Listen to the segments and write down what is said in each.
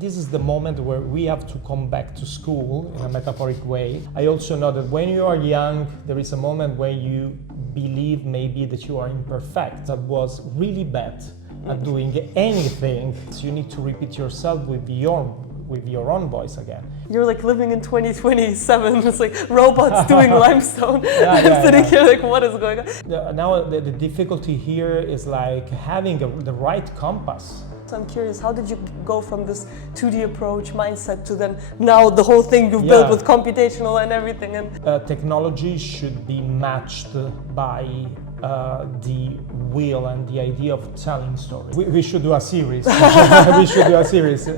this is the moment where we have to come back to school in a metaphoric way. I also know that when you are young, there is a moment where you believe maybe that you are imperfect. That was really bad at doing anything. So you need to repeat yourself with your own voice again. You're like living in 2027. It's like robots doing limestone. I'm sitting here like, what is going on? Now the difficulty here is like having the right compass. So I'm curious, how did you go from this 2D approach mindset to then now the whole thing you've built with computational and everything? And technology should be matched by the will and the idea of telling stories. We should do a series. We should do a series.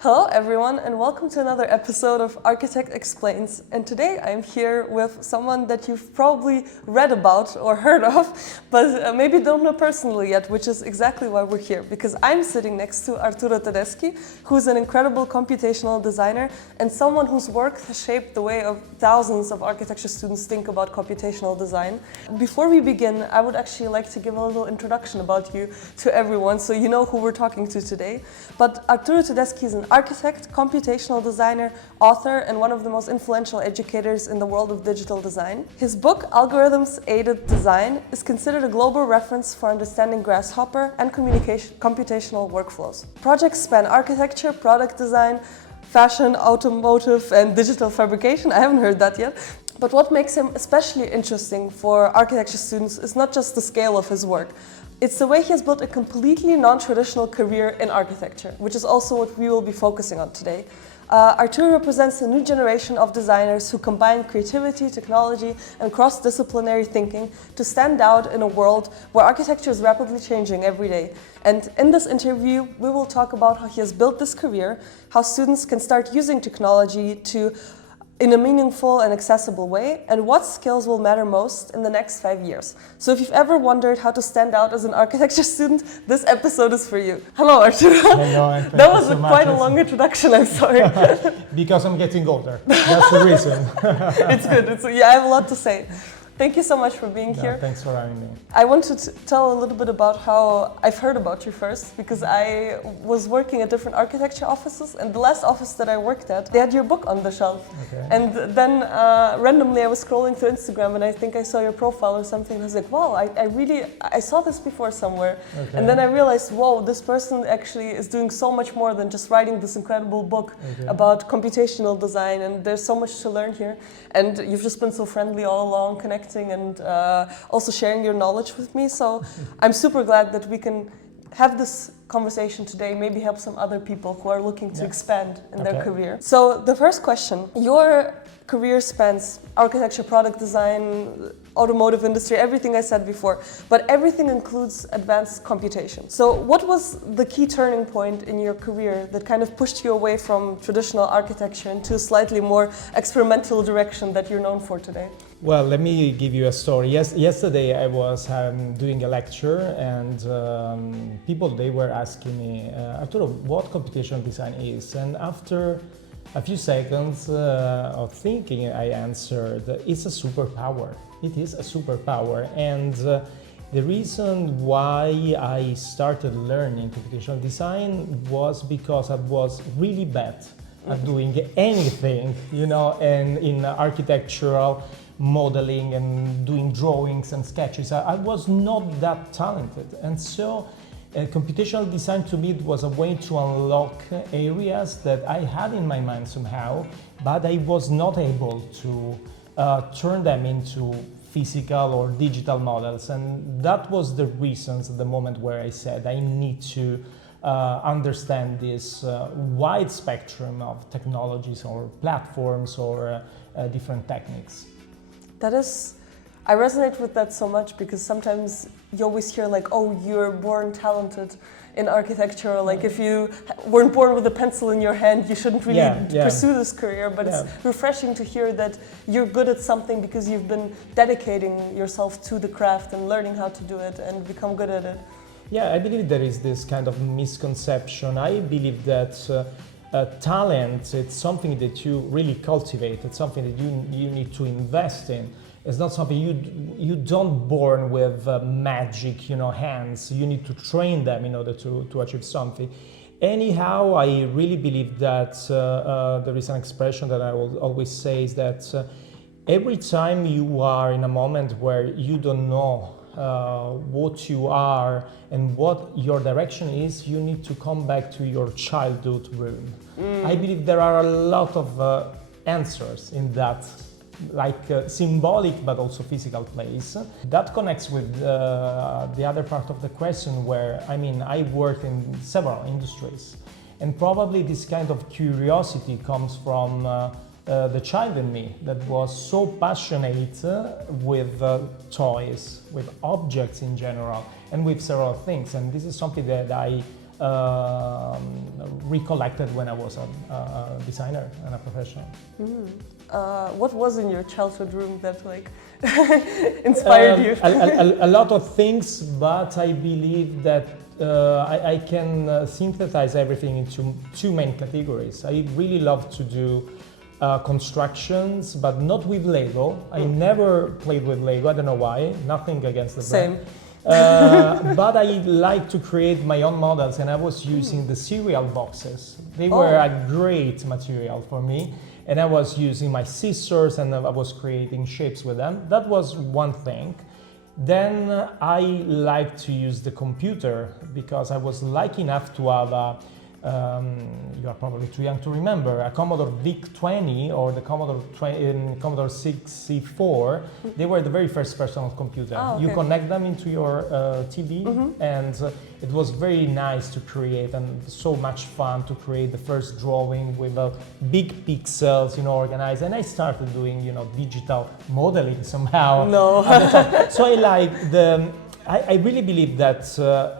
Hello everyone and welcome to another episode of Architect Explains, and today I'm here with someone that you've probably read about or heard of, but maybe don't know personally yet, which is exactly why we're here, because I'm sitting next to Arturo Tedeschi, who's an incredible computational designer and someone whose work has shaped the way of thousands of architecture students think about computational design. Before we begin, I would actually like to give a little introduction about you to everyone so you know who we're talking to today. But Arturo Tedeschi is an architect, computational designer, author, and one of the most influential educators in the world of digital design. His book, Algorithms Aided Design, is considered a global reference for understanding Grasshopper and computational workflows. Projects span architecture, product design, fashion, automotive, and digital fabrication. I haven't heard that yet. But what makes him especially interesting for architecture students is not just the scale of his work. It's the way he has built a completely non-traditional career in architecture, which is also what we will be focusing on today. Arturo represents a new generation of designers who combine creativity, technology, and cross-disciplinary thinking to stand out in a world where architecture is rapidly changing every day. And in this interview, we will talk about how he has built this career, how students can start using technology in a meaningful and accessible way, and what skills will matter most in the next 5 years. So if you've ever wondered how to stand out as an architecture student, this episode is for you. Hello, Arturo. Hello, that was quite a long introduction, I'm sorry. Because I'm getting older, that's the reason. It's good, I have a lot to say. Thank you so much for being here. Thanks for having me. I want to tell a little bit about how I've heard about you first, because I was working at different architecture offices, and the last office that I worked at, they had your book on the shelf. Okay. And then randomly I was scrolling through Instagram and I think I saw your profile or something, and I was like, wow, I saw this before somewhere. Okay. And then I realized, whoa, this person actually is doing so much more than just writing this incredible book about computational design, and there's so much to learn here. And you've just been so friendly all along, connecting and also sharing your knowledge with me. So I'm super glad that we can have this conversation today, maybe help some other people who are looking to expand in their career. So the first question, your career spans architecture, product design, automotive industry, everything I said before, but everything includes advanced computation. So what was the key turning point in your career that kind of pushed you away from traditional architecture into a slightly more experimental direction that you're known for today? Well, let me give you a story. Yesterday I was doing a lecture, and people, they were asking me, Arturo, what computational design is? And after a few seconds of thinking, I answered, it's a superpower. It is a superpower. And the reason why I started learning computational design was because I was really bad at doing anything, and in architectural modeling and doing drawings and sketches. I was not that talented. And so computational design to me was a way to unlock areas that I had in my mind somehow, but I was not able to turn them into physical or digital models. And that was the reasons at the moment where I said I need to understand this wide spectrum of technologies or platforms or different techniques. I resonate with that so much, because sometimes you always hear like, oh, you're born talented in architecture, or like if you weren't born with a pencil in your hand, you shouldn't really pursue this career. But it's refreshing to hear that you're good at something because you've been dedicating yourself to the craft and learning how to do it and become good at it. Yeah, I believe there is this kind of misconception. I believe that talent, it's something that you really cultivate, it's something that you need to invest in. It's not something you don't born with magic, hands. You need to train them in order to achieve something. Anyhow, I really believe that there is an expression that I will always say is that every time you are in a moment where you don't know what you are and what your direction is, you need to come back to your childhood room. I believe there are a lot of answers in that, like symbolic but also physical place. That connects with the other part of the question where, I work in several industries, and probably this kind of curiosity comes from the child in me that was so passionate with toys, with objects in general, and with several things. And this is something that I recollected when I was a designer and a professional. What was in your childhood room that inspired you? A lot of things, but I believe that I can synthesize everything into two main categories. I really love to do constructions, but not with Lego. I never played with Lego. I don't know why. Nothing against the brand. Same. But I like to create my own models, and I was using the cereal boxes. They were a great material for me, and I was using my scissors and I was creating shapes with them. That was one thing. Then I like to use the computer because I was lucky enough to have you are probably too young to remember, a Commodore VIC-20 or the Commodore 64. They were the very first personal computer. Oh, okay. You connect them into your TV, and it was very nice to create, and so much fun to create the first drawing with big pixels, organized. And I started doing, digital modeling somehow. No. So I really believe that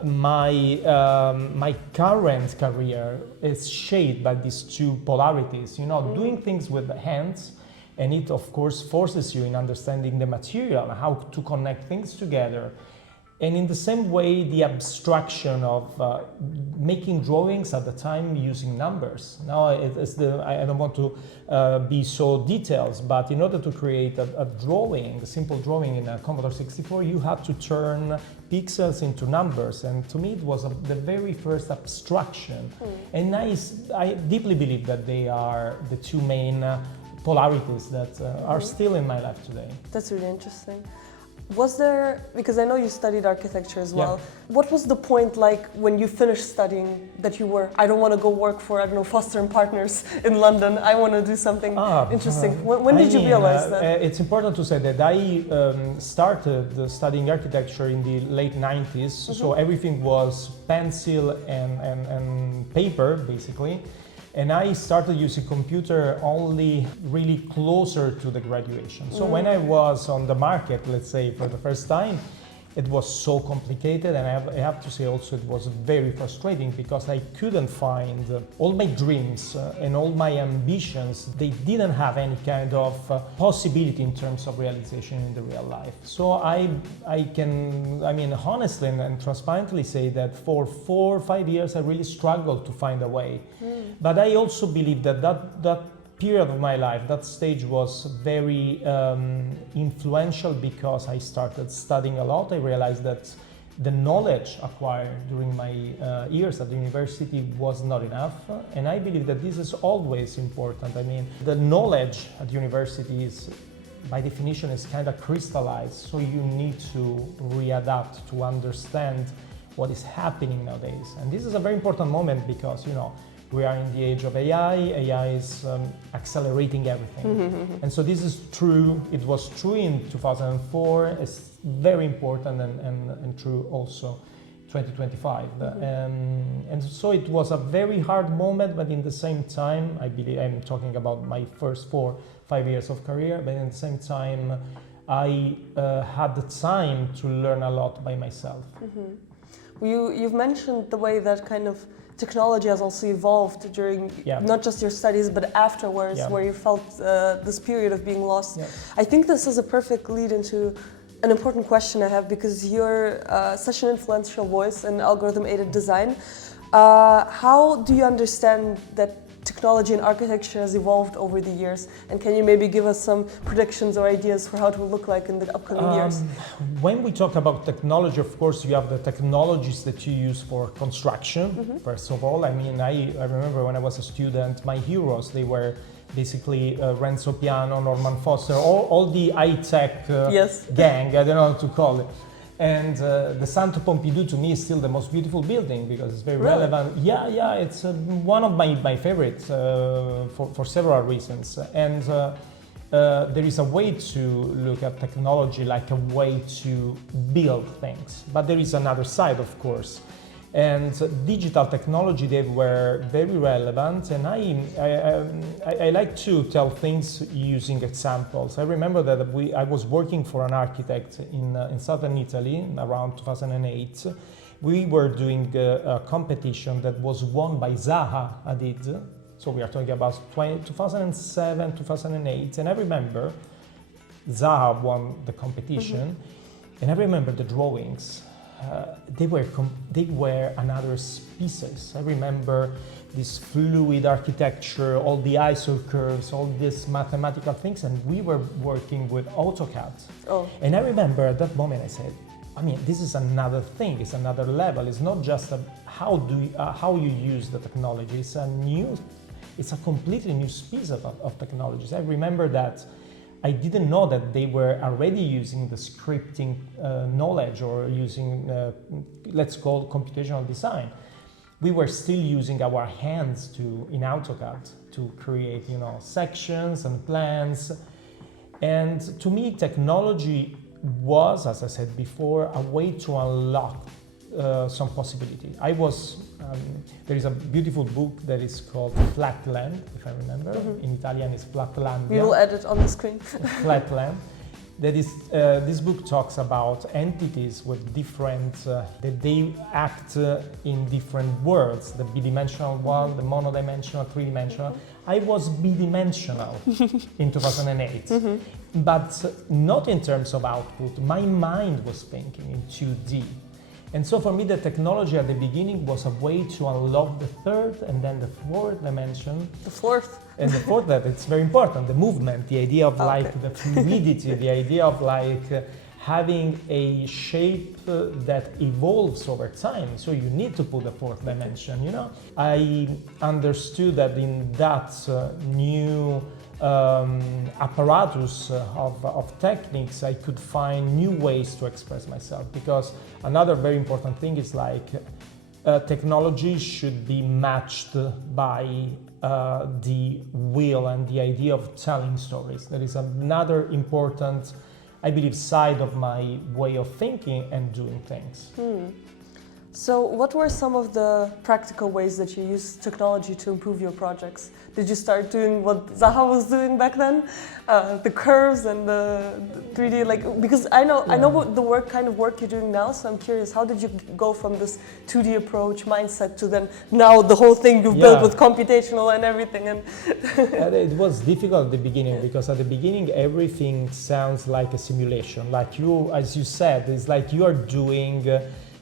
my current career is shaped by these two polarities. Doing things with the hands, and it of course forces you in understanding the material, how to connect things together. And in the same way, the abstraction of making drawings at the time using numbers. Now, I don't want to be so detailed, but in order to create a drawing, a simple drawing in a Commodore 64, you have to turn pixels into numbers. And to me, it was the very first abstraction. And I deeply believe that they are the two main polarities that are still in my life today. That's really interesting. Was there, because I know you studied architecture as well, what was the point like when you finished studying that you were, I don't want to go work for, Foster & Partners in London, I want to do something interesting. When did you realize that? It's important to say that I started studying architecture in the late 90s, so everything was pencil and paper, basically. And I started using computer only really closer to the graduation. So when I was on the market, let's say for the first time, it was so complicated, and I have to say also it was very frustrating because I couldn't find all my dreams and all my ambitions. They didn't have any kind of possibility in terms of realization in the real life. So I can honestly and transparently say that for 4 or 5 years I really struggled to find a way. But I also believe that period of my life, that stage was very influential because I started studying a lot. I realized that the knowledge acquired during my years at the university was not enough, and I believe that this is always important. The knowledge at university is, by definition, is kind of crystallized, so you need to readapt to understand what is happening nowadays. And this is a very important moment because, we are in the age of AI. AI is accelerating everything. And so this is true. It was true in 2004. It's very important and true also 2025. And so it was a very hard moment, but in the same time, I believe I'm talking about my first 4 or 5 years of career, but at the same time, I had the time to learn a lot by myself. You've mentioned the way that kind of technology has also evolved during not just your studies, but afterwards, where you felt this period of being lost. I think this is a perfect lead into an important question I have, because you're such an influential voice in algorithm-aided design. How do you understand that technology and architecture has evolved over the years? And can you maybe give us some predictions or ideas for how it will look like in the upcoming years? When we talk about technology, of course, you have the technologies that you use for construction, first of all. I mean, I remember when I was a student, my heroes, they were basically Renzo Piano, Norman Foster, all the high-tech gang, I don't know how to call it. And the Centre Pompidou to me is still the most beautiful building because it's very relevant. Yeah, it's one of my favorites for several reasons. And there is a way to look at technology like a way to build things. But there is another side, of course. And digital technology, they were very relevant, and I like to tell things using examples. I remember that I was working for an architect in southern Italy around 2008. We were doing a competition that was won by Zaha Hadid. So we are talking about 2007, 2008, and I remember Zaha won the competition, and I remember the drawings. They were another species. I remember this fluid architecture, all the ISO curves, all these mathematical things, and we were working with AutoCAD. And I remember at that moment I said, I mean, this is another thing, it's another level. It's not just how you use the technology. It's a completely new species of technologies. I remember that I didn't know that they were already using the scripting knowledge or using, let's call computational design. We were still using our hands in AutoCAD to create, sections and plans. And to me, technology was, as I said before, a way to unlock some possibility. There is a beautiful book that is called Flatland, if I remember. In Italian, it's Flatlandia. We will add it on the screen. Flatland. That is, this book talks about entities with different, that they act in different worlds. The bidimensional one, the monodimensional, three-dimensional. I was bidimensional in 2008, but not in terms of output. My mind was thinking in 2D. And so for me, the technology at the beginning was a way to unlock the third and then the fourth dimension. The fourth. And the fourth, that it's very important, the movement, the idea of the fluidity, the idea of having a shape that evolves over time. So you need to put the fourth dimension, I understood that in that new apparatus of techniques, I could find new ways to express myself, because another very important thing is technology should be matched by the will and the idea of telling stories. That is another important, I believe, side of my way of thinking and doing things. So what were some of the practical ways that you used technology to improve your projects? Did you start doing what Zaha was doing back then? The curves and the 3D, because I know what the kind of work you're doing now, so I'm curious, how did you go from this 2D approach mindset to then now the whole thing you've built with computational and everything? And it was difficult at the beginning, because at the beginning everything sounds like a simulation. Like you, as you said, it's like you are doing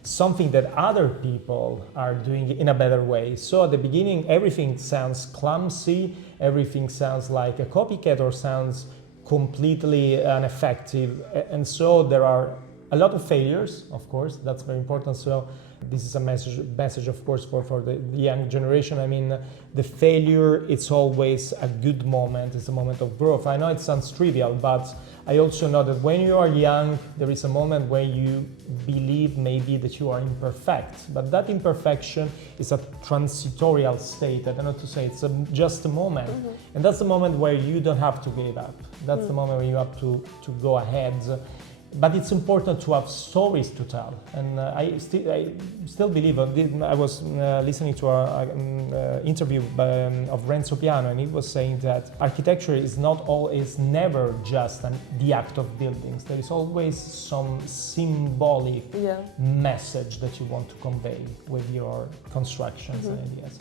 something that other people are doing in a better way. So at the beginning, everything sounds clumsy, everything sounds like a copycat or sounds completely ineffective. And so there are a lot of failures, of course, that's very important. So this is a message of course, for the young generation. I mean, the failure, it's always a good moment, it's a moment of growth. I know it sounds trivial, but I also know that when you are young, there is a moment where you believe maybe that you are imperfect, but that imperfection is a transitorial state. I don't know how to say, it's just a moment. And that's the moment where you don't have to give up. That's the moment where you have to go ahead. But it's important to have stories to tell, and I still believe. I was listening to an interview of Renzo Piano, and he was saying that architecture is never just the act of buildings. There is always some symbolic message that you want to convey with your constructions and ideas.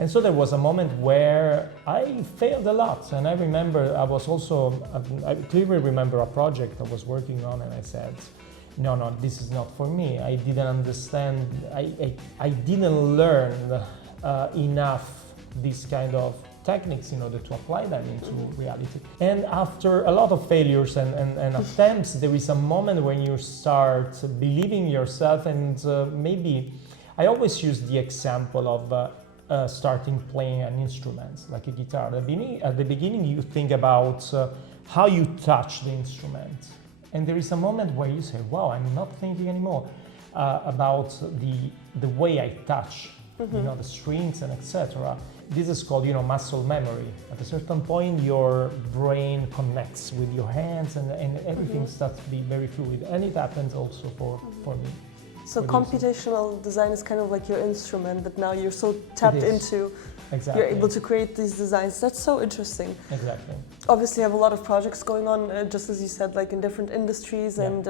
And so there was a moment where I failed a lot, and I remember I clearly remember a project I was working on, and I said, no, this is not for me. I didn't understand, I didn't learn enough these kind of techniques in order to apply them into reality. And after a lot of failures and attempts, there is a moment when you start believing yourself, and maybe I always use the example of starting playing an instrument like a guitar. At the beginning you think about how you touch the instrument, and there is a moment where you say, wow, I'm not thinking anymore about the way I touch, the strings and etc. This is called, muscle memory. At a certain point, your brain connects with your hands, and everything starts to be very fluid. And it happens also for me. So computational design is kind of like your instrument that now you're so tapped into. Exactly. You're able to create these designs. That's so interesting. Exactly. Obviously, you have a lot of projects going on, just as you said, like in different industries, and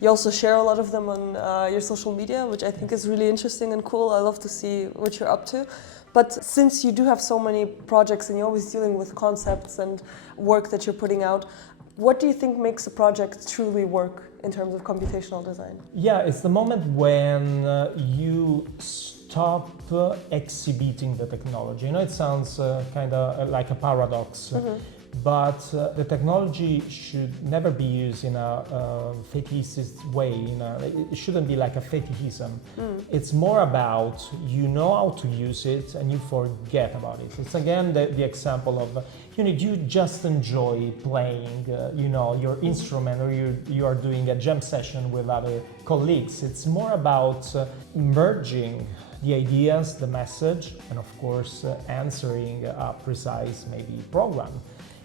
you also share a lot of them on your social media, which I think is really interesting and cool. I love to see what you're up to. But since you do have so many projects and you're always dealing with concepts and work that you're putting out, what do you think makes a project truly work in terms of computational design? Yeah, it's the moment when you stop exhibiting the technology. It sounds kind of like a paradox, but the technology should never be used in a feticist way. It shouldn't be like a fetishism. It's more about you know how to use it and you forget about it. It's again the example of you just enjoy playing your instrument, or you are doing a jam session with other colleagues. It's more about merging the ideas, the message, and of course answering a precise maybe program.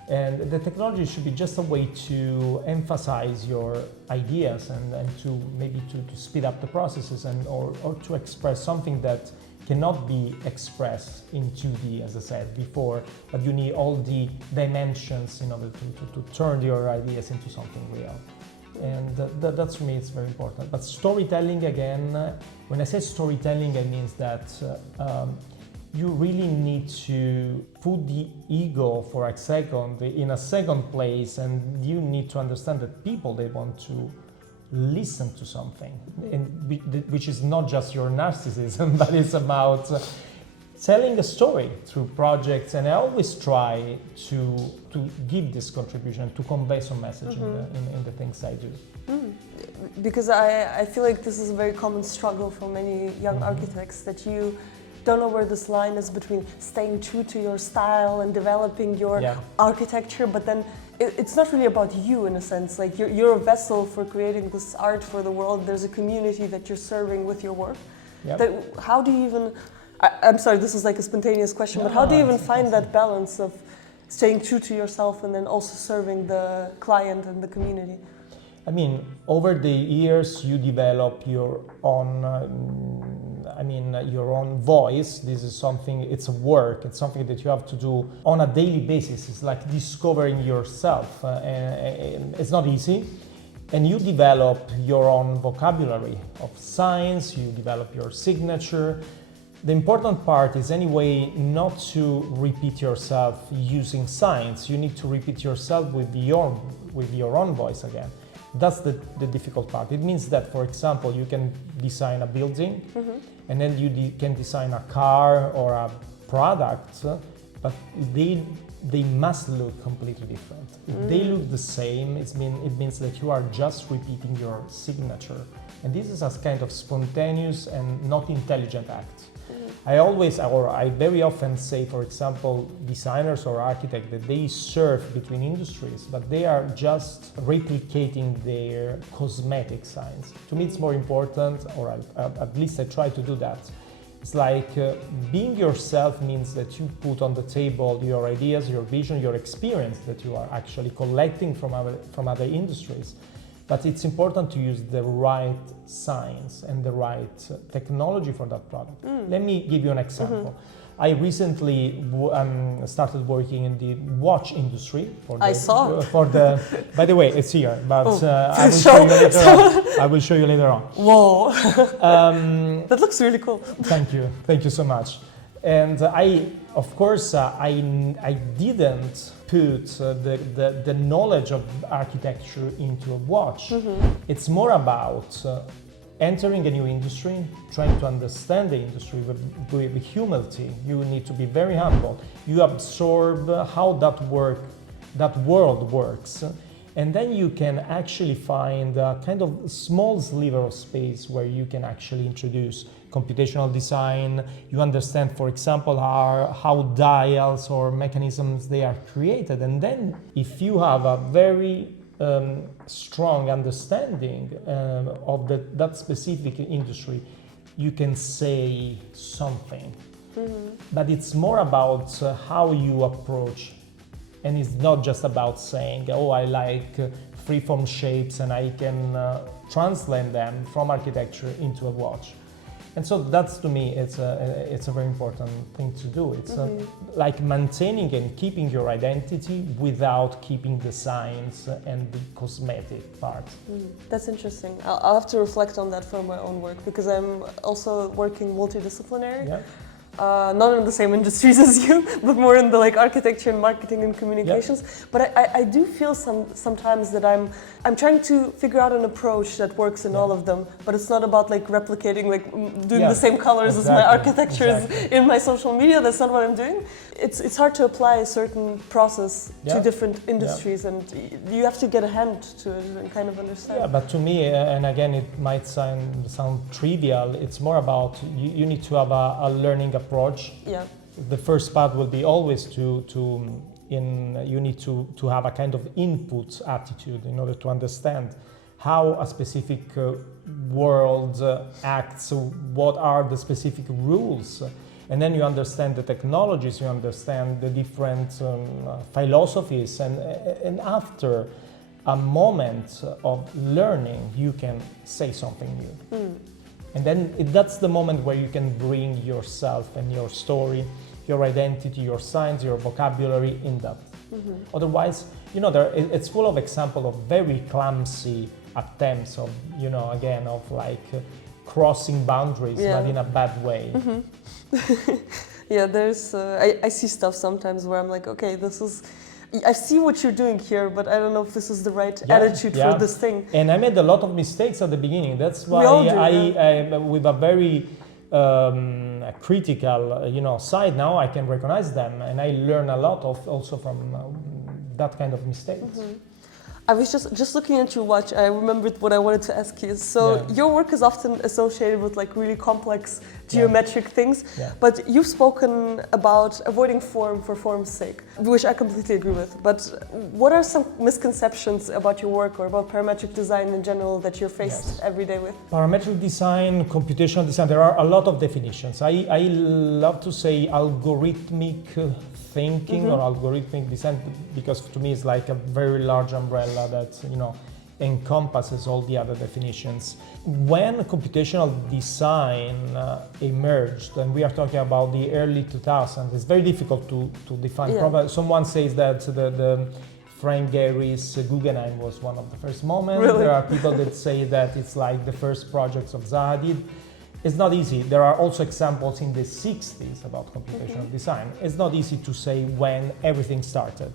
And the technology should be just a way to emphasize your ideas and to maybe to speed up the processes or to express something that cannot be expressed in 2D, as I said before, but you need all the dimensions in order to turn your ideas into something real. And that's for me, it's very important. But storytelling, again, when I say storytelling, I mean that you really need to put the ego for a second in a second place, and you need to understand that people, they want to listen to something, and which is not just your narcissism, but it's about telling a story through projects. And I always try to give this contribution, to convey some message in the things I do. Because I feel like this is a very common struggle for many young architects, that you don't know where this line is between staying true to your style and developing your architecture, but then it's not really about you in a sense. Like you're a vessel for creating this art for the world. There's a community that you're serving with your work. How do you even, I'm sorry, this is like a spontaneous question, but how do you even find that balance of staying true to yourself and then also serving the client and the community? I mean, over the years you develop your own your own voice. This is something, it's a work, it's something that you have to do on a daily basis. It's like discovering yourself, and it's not easy. And you develop your own vocabulary of science, you develop your signature. The important part is anyway not to repeat yourself using science. You need to repeat yourself with your own voice again. That's the difficult part. It means that, for example, you can design a building, and then you can design a car or a product, but they must look completely different. If they look the same, it means that you are just repeating your signature. And this is a kind of spontaneous and not intelligent act. I very often say, for example, designers or architects, that they serve between industries, but they are just replicating their cosmetic science. To me, it's more important, or at least I try to do that. It's like being yourself means that you put on the table your ideas, your vision, your experience that you are actually collecting from other industries. But it's important to use the right science and the right technology for that product. Let me give you an example. I recently started working in the watch industry. I saw. By the way, it's here, but I will show you later on. Whoa, that looks really cool. Thank you so much. And I didn't put the knowledge of architecture into a watch. It's more about entering a new industry, trying to understand the industry with humility. You need to be very humble. You absorb how that world works, and then you can actually find a kind of small sliver of space where you can actually introduce computational design. You understand, for example, how dials or mechanisms they are created, and then if you have a very strong understanding of that specific industry, you can say something. But it's more about how you approach, and it's not just about saying, oh, I like freeform shapes and I can translate them from architecture into a watch. And so that's, to me, it's a very important thing to do. It's like maintaining and keeping your identity without keeping the science and the cosmetic part. That's interesting. I'll have to reflect on that for my own work, because I'm also working multidisciplinary. Yeah. Not in the same industries as you, but more in the like architecture and marketing and communications. Yeah. But I do feel sometimes that I'm trying to figure out an approach that works in all of them. But it's not about like replicating, like doing the same colors as my architectures in my social media. That's not what I'm doing. It's hard to apply a certain process to different industries, and you have to get a hand to it and kind of understand. Yeah, but to me, and again, it might sound trivial. It's more about you need to have a learning approach. Yeah. The first part will be always you need to have a kind of input attitude in order to understand how a specific world acts, what are the specific rules. And then you understand the technologies, you understand the different philosophies, and after a moment of learning, you can say something new. And then that's the moment where you can bring yourself and your story, your identity, your science, your vocabulary in that. Otherwise, it's full of examples of very clumsy attempts of, again, of like crossing boundaries, but in a bad way. Yeah, there's, I see stuff sometimes where I'm like, okay, I see what you're doing here, but I don't know if this is the right attitude for this thing. And I made a lot of mistakes at the beginning. That's why I with a very critical, side now, I can recognize them, and I learn a lot also from that kind of mistakes. I was just looking at your watch. I remembered what I wanted to ask you. So your work is often associated with like really complex geometric things, but you've spoken about avoiding form for form's sake, which I completely agree with. But what are some misconceptions about your work or about parametric design in general that you're faced every day with? Parametric design, computational design, there are a lot of definitions. I love to say algorithmic thinking or algorithmic design, because to me it's like a very large umbrella that encompasses all the other definitions. When computational design emerged, and we are talking about the early 2000s, it's very difficult to define. Probably someone says that the Frank Gehry's Guggenheim was one of the first moments. Really? There are people that say that it's like the first projects of Zaha Hadid. It's not easy. There are also examples in the 60s about computational design. It's not easy to say when everything started,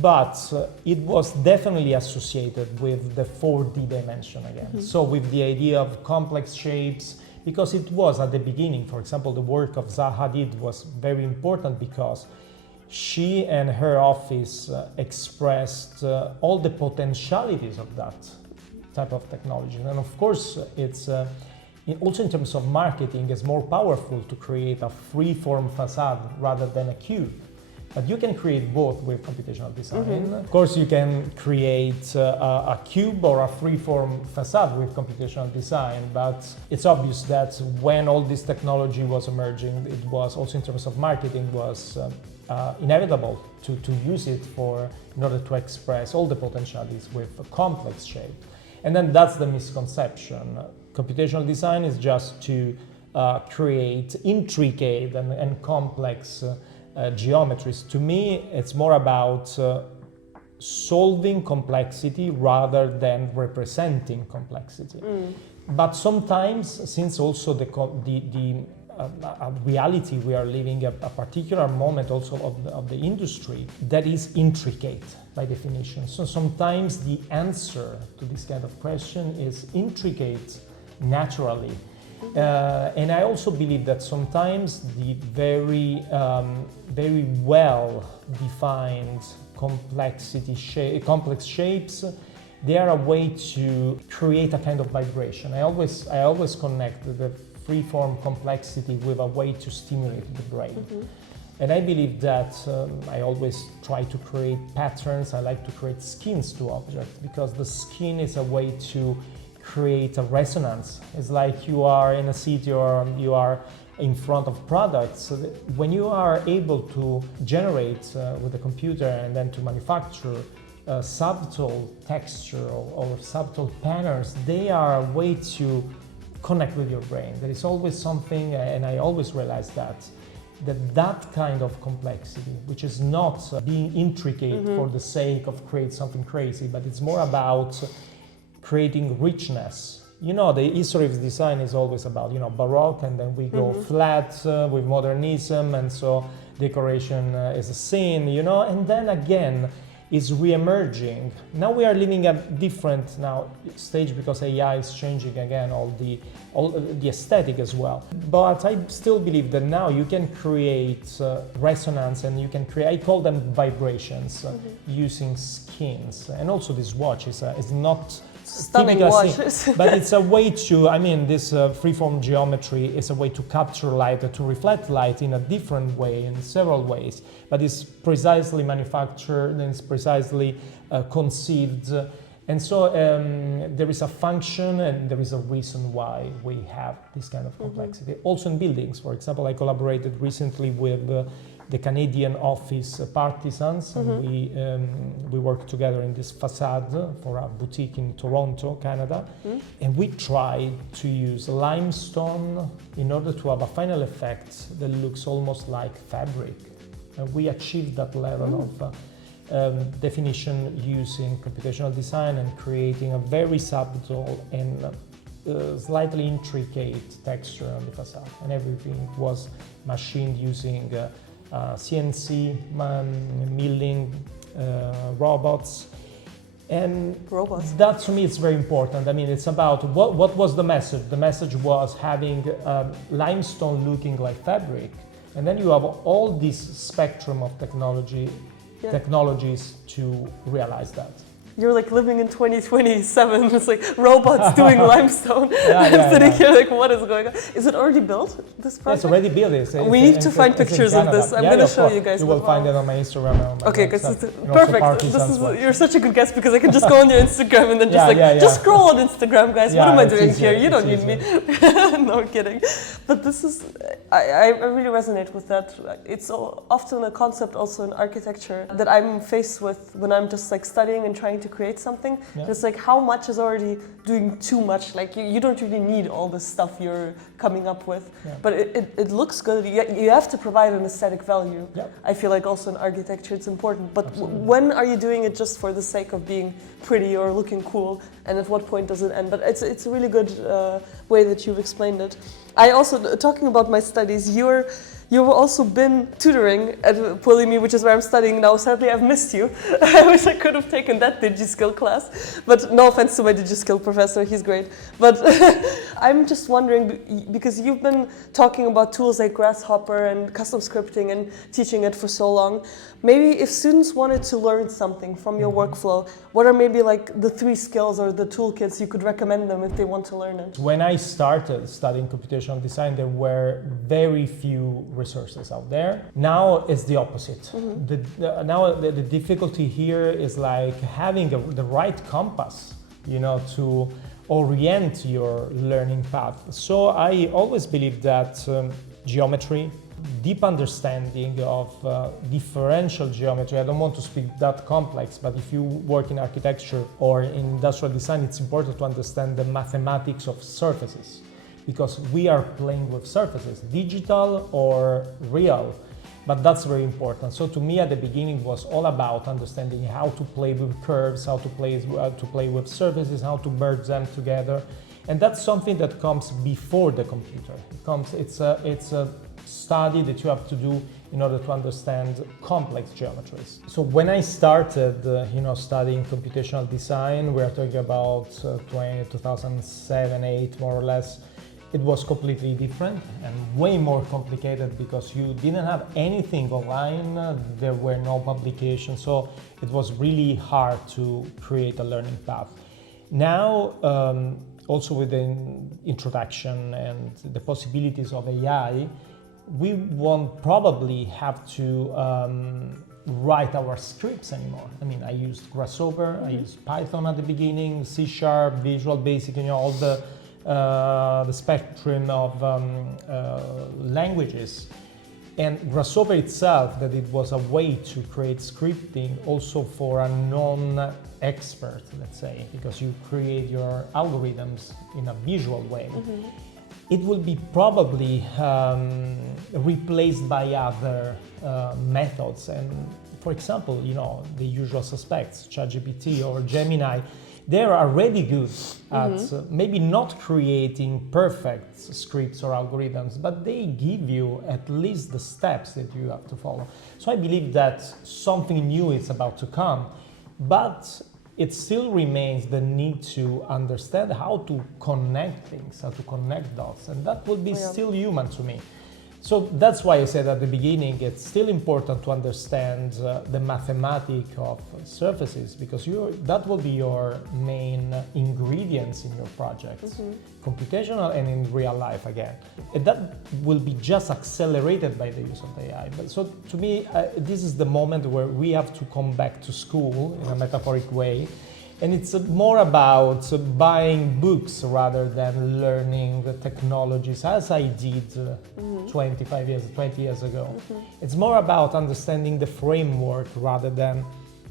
but it was definitely associated with the 4D dimension again. So with the idea of complex shapes, because it was at the beginning, for example, the work of Zaha Hadid was very important because she and her office expressed all the potentialities of that type of technology. And of course, it's also in terms of marketing, it's more powerful to create a free-form facade rather than a cube. But you can create both with computational design. Of course, you can create a cube or a free-form facade with computational design, but it's obvious that when all this technology was emerging, it was also in terms of marketing was inevitable to use it in order to express all the potentialities with a complex shape. And then that's the misconception. Computational design is just to create intricate and complex geometries. To me, it's more about solving complexity rather than representing complexity. But sometimes, since also the reality we are living a particular moment also of the industry that is intricate by definition. So sometimes the answer to this kind of question is intricate naturally. And I also believe that sometimes the very well defined complex shapes, they are a way to create a kind of vibration. I always connect the free-form complexity with a way to stimulate the brain. And I believe that I always try to create patterns. I like to create skins to objects because the skin is a way to create a resonance. It's like you are in a city or you are in front of products. When you are able to generate with a computer and then to manufacture subtle texture or subtle patterns, they are a way to connect with your brain. There is always something, and I always realize that kind of complexity, which is not being intricate for the sake of create something crazy, but it's more about creating richness. You know, the history of design is always about, Baroque, and then we go flat with modernism, and so decoration is a sin, and then again is re-emerging. Now we are living at different stage because AI is changing again all the aesthetic as well. But I still believe that now you can create resonance, and you can create, I call them vibrations, using skins. And also this watch is not stunning watches. But it's a way to, this freeform geometry is a way to capture light, to reflect light in a different way, in several ways. But it's precisely manufactured and it's precisely conceived. And so there is a function and there is a reason why we have this kind of complexity. Also in buildings, for example, I collaborated recently with the Canadian office Partisans. And we worked together in this facade for a boutique in Toronto, Canada. And we tried to use limestone in order to have a final effect that looks almost like fabric. And we achieved that level of definition using computational design and creating a very subtle and slightly intricate texture on the facade. And everything was machined using CNC milling robots. And that to me is very important. It's about what was the message? The message was having limestone looking like fabric. And then you have all this spectrum of technologies to realize that. You're like living in 2027. It's like robots doing limestone. I'm sitting here like, what is going on? Is it already built, this project? It's already built. We need to find pictures of this. I'm going to show you guys. You will find it on my Instagram. Okay, because it's perfect. You're such a good guest because I can just go on your Instagram and then just scroll on Instagram, guys. What am I doing here? You don't need me. No, I'm kidding. But this is, I really resonate with that. It's often a concept also in architecture that I'm faced with when I'm just like studying and trying to create something. It's like how much is already doing too much. Like you don't really need all this stuff you're coming up with, but it looks good. You have to provide an aesthetic value. I feel like also in architecture it's important, but when are you doing it just for the sake of being pretty or looking cool, and at what point does it end? But it's a really good way that you've explained it. I also, talking about my studies, you've also been tutoring at Polimi, which is where I'm studying now. Sadly, I've missed you. I wish I could have taken that DigiSkill class. But no offense to my DigiSkill professor, he's great. But I'm just wondering, because you've been talking about tools like Grasshopper and custom scripting and teaching it for so long, maybe if students wanted to learn something from your workflow, what are maybe like the 3 skills or the toolkits you could recommend them if they want to learn it? When I started studying computational design, there were very few resources out there. Now it's the opposite. Now the difficulty here is like having the right compass, to orient your learning path. So I always believe that geometry, deep understanding of differential geometry. I don't want to speak that complex, but if you work in architecture or in industrial design, it's important to understand the mathematics of surfaces, because we are playing with surfaces, digital or real, but that's very important. So to me at the beginning was all about understanding how to play with curves, how to play with surfaces, how to merge them together. And that's something that comes before the computer. It's a study that you have to do in order to understand complex geometries. So when I started, studying computational design, we are talking about 2007, 8, more or less. It was completely different and way more complicated because you didn't have anything online, there were no publications, so it was really hard to create a learning path. Now, also with the introduction and the possibilities of AI, we won't probably have to write our scripts anymore. I mean, I used Grasshopper, I used Python at the beginning, C#, Visual Basic, all the spectrum of languages. And Grasshopper itself, that it was a way to create scripting also for a non-expert, let's say, because you create your algorithms in a visual way. It will be probably replaced by other methods. And for example, the usual suspects, ChatGPT or Gemini, they're already good at maybe not creating perfect scripts or algorithms, but they give you at least the steps that you have to follow. So I believe that something new is about to come, but it still remains the need to understand how to connect things, how to connect dots, and that will be still human to me. So that's why I said at the beginning, it's still important to understand the mathematics of surfaces, because that will be your main ingredients in your projects, computational and in real life again. And that will be just accelerated by the use of AI. But so to me, this is the moment where we have to come back to school in a metaphoric way. And it's more about buying books rather than learning the technologies as I did 20 years ago. It's more about understanding the framework rather than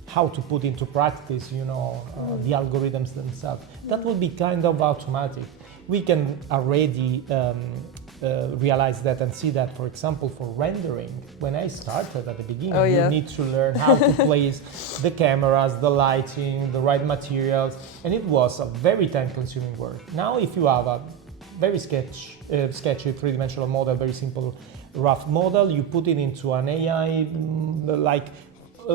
how to put into practice, the algorithms themselves. That will be kind of automatic. We can already realize that and see that, for example, for rendering. When I started at the beginning, you need to learn how to place the cameras, the lighting, the right materials, and it was a very time-consuming work. Now, if you have a very sketchy three-dimensional model, very simple rough model, you put it into an AI,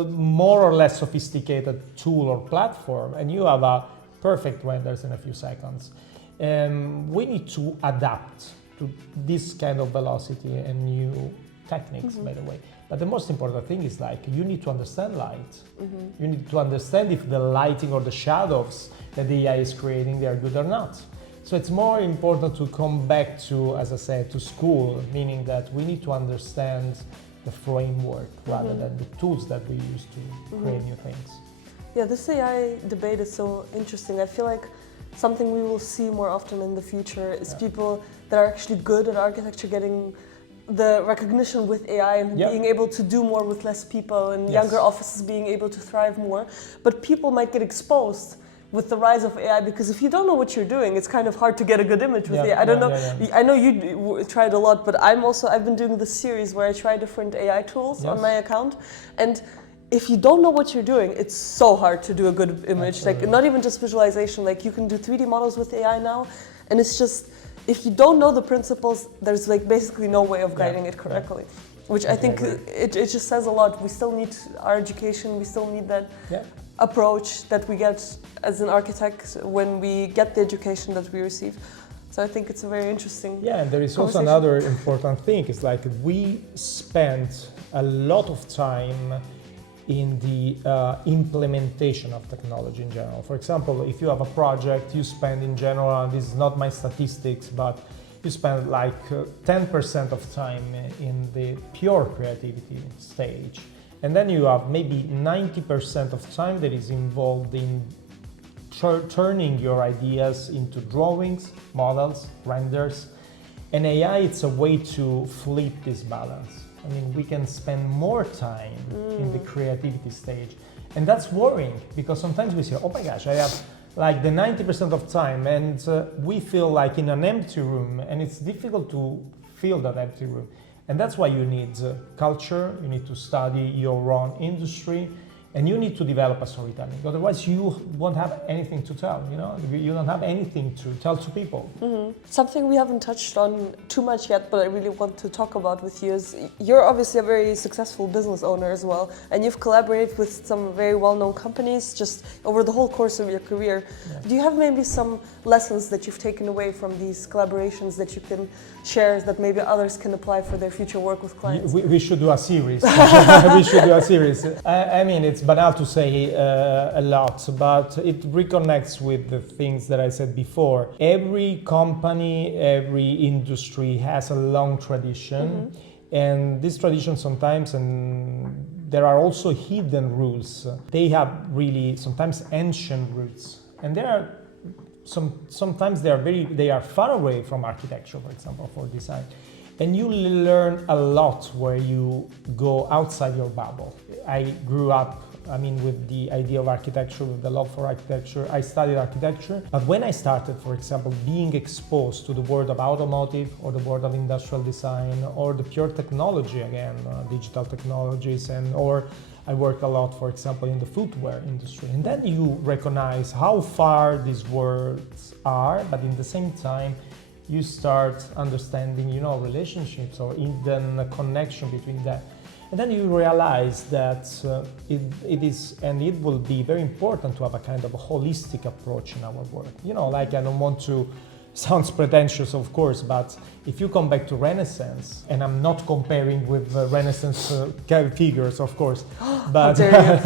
more or less sophisticated tool or platform, and you have a perfect renders in a few seconds. We need to adapt to this kind of velocity and new techniques, by the way. But the most important thing is you need to understand light. You need to understand if the lighting or the shadows that the AI is creating, they are good or not. So it's more important to come back to, as I said, to school, meaning that we need to understand the framework rather than the tools that we use to create new things. Yeah, this AI debate is so interesting. I feel like something we will see more often in the future is people that are actually good at architecture getting the recognition with AI and being able to do more with less people, and younger offices being able to thrive more. But people might get exposed with the rise of AI, because if you don't know what you're doing, it's kind of hard to get a good image with AI. I don't know. I know you tried a lot, but I've been doing this series where I try different AI tools on my account, and if you don't know what you're doing, it's so hard to do a good image. Absolutely. Not even just visualization, you can do 3D models with AI now, and it's just, if you don't know the principles, there's basically no way of guiding it correctly. Which I think it just says a lot. We still need our education, we still need that approach that we get as an architect when we get the education that we receive. So I think it's a very interesting and there is also another important thing, is we spend a lot of time in the implementation of technology in general. For example, if you have a project, you spend in general, this is not my statistics, but you spend 10% of time in the pure creativity stage. And then you have maybe 90% of time that is involved in turning your ideas into drawings, models, renders. And AI, it's a way to flip this balance. I mean, we can spend more time in the creativity stage. And that's worrying, because sometimes we say, oh my gosh, I have the 90% of time, and we feel like in an empty room, and it's difficult to fill that empty room. And that's why you need culture, you need to study your own industry, And you need to develop a storytelling. Otherwise, you won't have anything to tell. You don't have anything to tell to people. Something we haven't touched on too much yet, but I really want to talk about with you is you're obviously a very successful business owner as well, and you've collaborated with some very well-known companies just over the whole course of your career. Yeah. Do you have maybe some lessons that you've taken away from these collaborations that you can share that maybe others can apply for their future work with clients? We should do a series. We should do a series. I mean, it's banal to say a lot, but it reconnects with the things that I said before. Every company, every industry has a long tradition, and this tradition sometimes, and there are also hidden rules. They have really sometimes ancient roots, and there are sometimes they are far away from architecture, for example, for design. And you learn a lot where you go outside your bubble. I grew up, with the idea of architecture, with the love for architecture. I studied architecture, but when I started, for example, being exposed to the world of automotive or the world of industrial design or the pure technology again, digital technologies, or I worked a lot, for example, in the footwear industry. And then you recognize how far these worlds are, but in the same time, you start understanding, relationships or even a connection between that. And then you realize that it is and it will be very important to have a kind of a holistic approach in our work. I don't want to sound pretentious, of course, but if you come back to Renaissance, and I'm not comparing with Renaissance figures, of course, but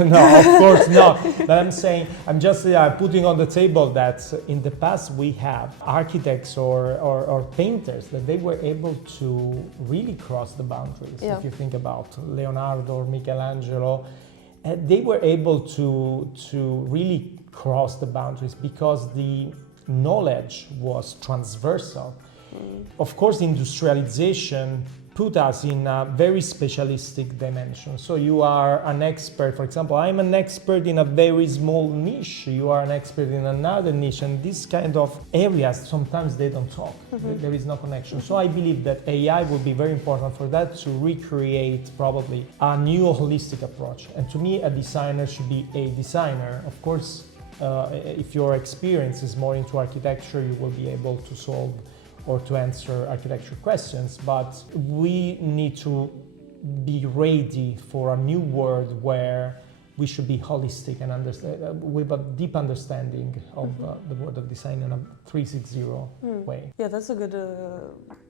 no, of course not. But I'm just putting on the table that in the past we have architects or painters that they were able to really cross the boundaries. Yeah. If you think about Leonardo or Michelangelo, they were able to really cross the boundaries because the knowledge was transversal. Of course, industrialization put us in a very specialistic dimension. So you are an expert, for example, I'm an expert in a very small niche, you are an expert in another niche, and these kind of areas, sometimes they don't talk. There is no connection. So I believe that AI will be very important for that, to recreate probably a new holistic approach. And to me, a designer should be a designer. Of course, if your experience is more into architecture, you will be able to solve or to answer architecture questions, but we need to be ready for a new world where we should be holistic and with a deep understanding of the world of design in a 360 way. Yeah, that's a good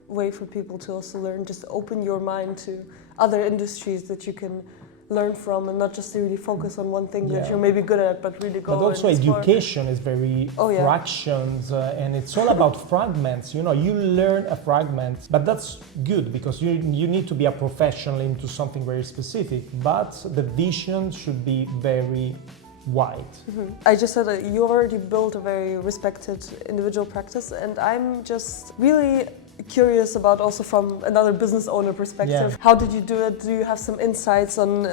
way for people to also learn. Just open your mind to other industries that you can learn from, and not just really focus on one thing that you're maybe good at, but really go. But also education is very fractions, and it's all about fragments. You learn a fragment, but that's good because you need to be a professional into something very specific. But the vision should be very wide. I just said that you already built a very respected individual practice, and I'm just really curious about also from another business owner perspective. Yeah. How did you do it? Do you have some insights on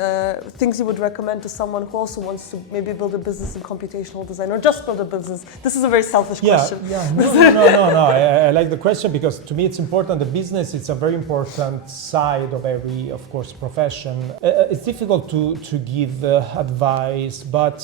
things you would recommend to someone who also wants to maybe build a business in computational design or just build a business? This is a very selfish question. No. I like the question because to me it's important. The business is a very important side of every, of course, profession. It's difficult to give advice, but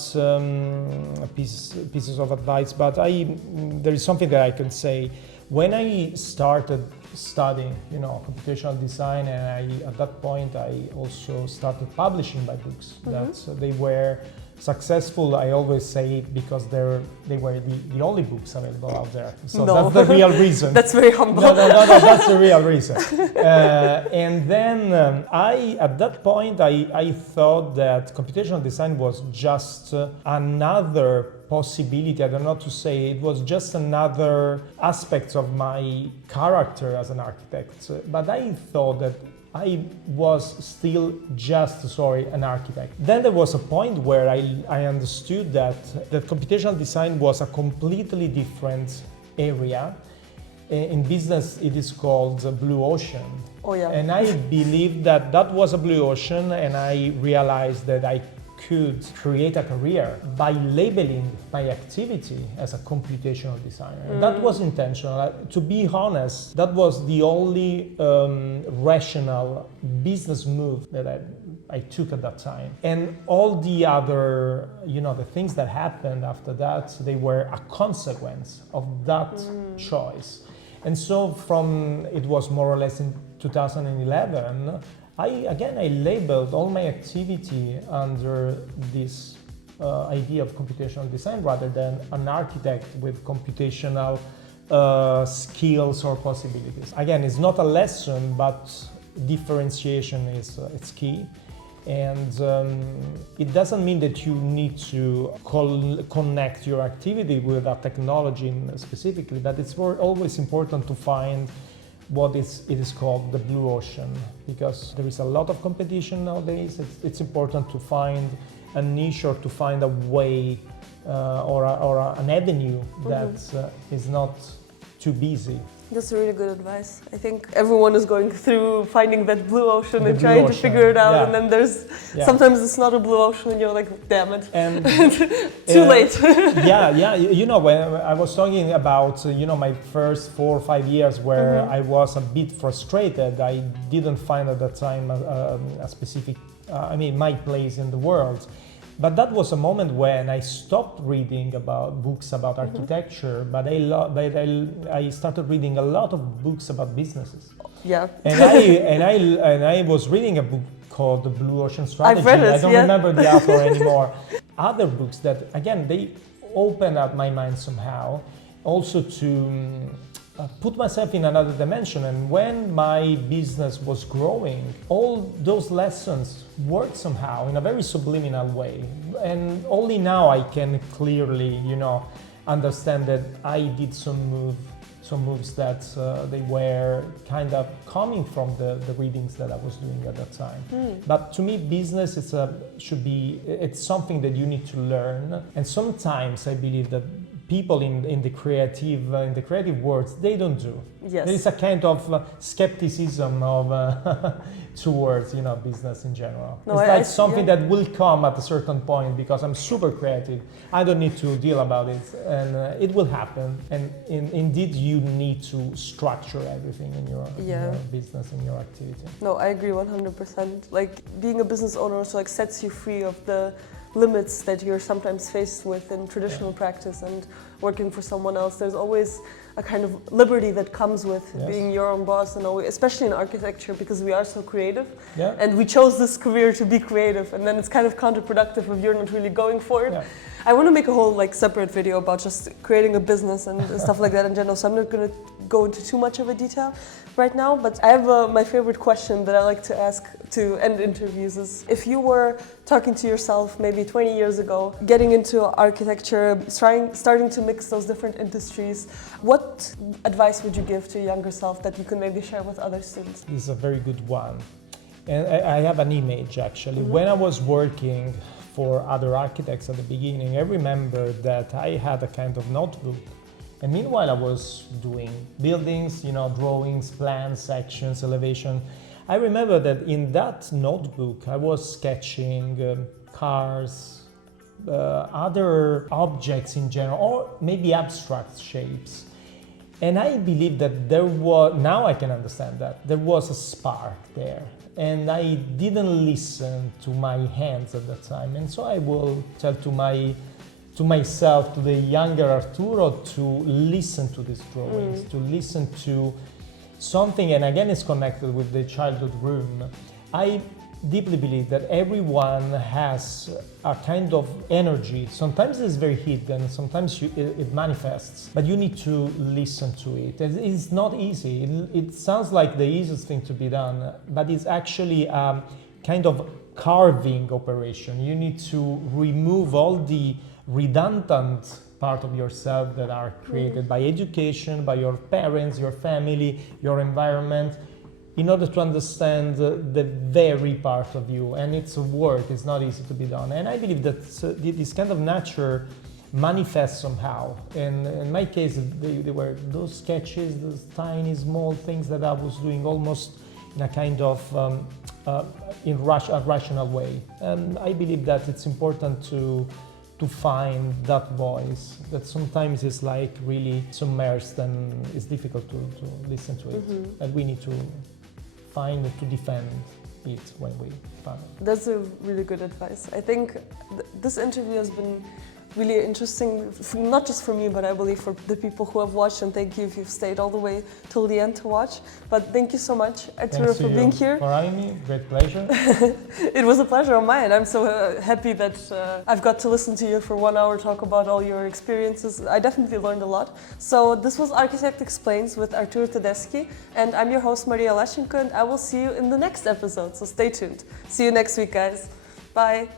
pieces of advice. But there is something that I can say. When I started studying, computational design, and at that point I also started publishing my books. That they were successful, I always say, because they were the only books available out there. So that's the real reason. That's very humble. No, that's the real reason. And then at that point, I thought that computational design was just another possibility. I don't know how to say, it was just another aspect of my character as an architect. But I thought that I was still just, an architect. Then there was a point where I understood that computational design was a completely different area. In business, it is called the blue ocean. Oh yeah. And I believed that was a blue ocean, and I realized that I could create a career by labeling my activity as a computational designer. That was intentional. To be honest, that was the only rational business move that I I took at that time. And all the other, the things that happened after that, they were a consequence of that choice. And so it was more or less in 2011, I labeled all my activity under this idea of computational design rather than an architect with computational skills or possibilities. Again, it's not a lesson, but differentiation is it's key. And it doesn't mean that you need to connect your activity with a technology specifically, but it's always important to find what it is called the blue ocean, because there is a lot of competition nowadays. It's important to find a niche or to find a way or an avenue that is not too busy. That's really good advice. I think everyone is going through finding that blue ocean and trying to figure it out, and then there's sometimes it's not a blue ocean and you're like, damn it, and too late. When I was talking about my first 4 or 5 years where I was a bit frustrated, I didn't find at that time a specific my place in the world. But that was a moment when I stopped reading about books about architecture, but I started reading a lot of books about businesses. Yeah. And I was reading a book called The Blue Ocean Strategy. I've read it, I don't remember the author anymore. Other books that, again, they open up my mind somehow, also to put myself in another dimension. And when my business was growing, all those lessons worked somehow in a very subliminal way. And only now I can clearly, understand that I did some moves that they were kind of coming from the readings that I was doing at that time. But to me, business it's something that you need to learn. And sometimes I believe that people in the creative worlds, they don't do. Yes. There is a kind of skepticism of towards business in general. No, it's like something that will come at a certain point because I'm super creative. I don't need to deal about it, and it will happen. And indeed, you need to structure everything in your business, in your activity. No, I agree 100%. Like being a business owner also sets you free of the limits that you're sometimes faced with in traditional practice and working for someone else. There's always a kind of liberty that comes with being your own boss, and especially in architecture, because we are so creative and we chose this career to be creative, and then it's kind of counterproductive if you're not really going for it. I want to make a whole separate video about just creating a business and stuff like that in general, so I'm not going to go into too much of a detail right now, but I have my favorite question that I like to ask to end interviews is, if you were talking to yourself maybe 20 years ago, getting into architecture, starting to mix those different industries, what advice would you give to your younger self that you can maybe share with other students? This is a very good one. And I have an image actually. When I was working for other architects at the beginning, I remember that I had a kind of notebook. And meanwhile, I was doing buildings, drawings, plans, sections, elevation. I remember that in that notebook, I was sketching cars, other objects in general, or maybe abstract shapes. And I believe that now I can understand that, there was a spark there. And I didn't listen to my hands at that time. And so I will tell to myself, to the younger Arturo, to listen to these drawings, to listen to something, and again it's connected with the childhood room. I deeply believe that everyone has a kind of energy. Sometimes it's very hidden, sometimes it manifests, but you need to listen to it. It's not easy. It sounds like the easiest thing to be done, but it's actually a kind of carving operation. You need to remove all the redundant part of yourself that are created by education, by your parents, your family, your environment, in order to understand the very part of you. And it's a work, it's not easy to be done. And I believe that this kind of nature manifests somehow. And in my case, they were those sketches, those tiny, small things that I was doing almost in a kind of a rational way. And I believe that it's important to find that voice that sometimes is like really submerged and it's difficult to listen to it. And we need to find it, to defend it when we found it. That's a really good advice. I think this interview has been really interesting, not just for me, but I believe for the people who have watched, and thank you if you've stayed all the way till the end to watch. But thank you so much, Arturo, for being here. For having me, great pleasure. It was a pleasure of mine. I'm so happy that I've got to listen to you for 1 hour, talk about all your experiences. I definitely learned a lot. So this was Architect Explains with Arturo Tedeschi, and I'm your host, Maria Lashenko, and I will see you in the next episode, so stay tuned. See you next week, guys. Bye.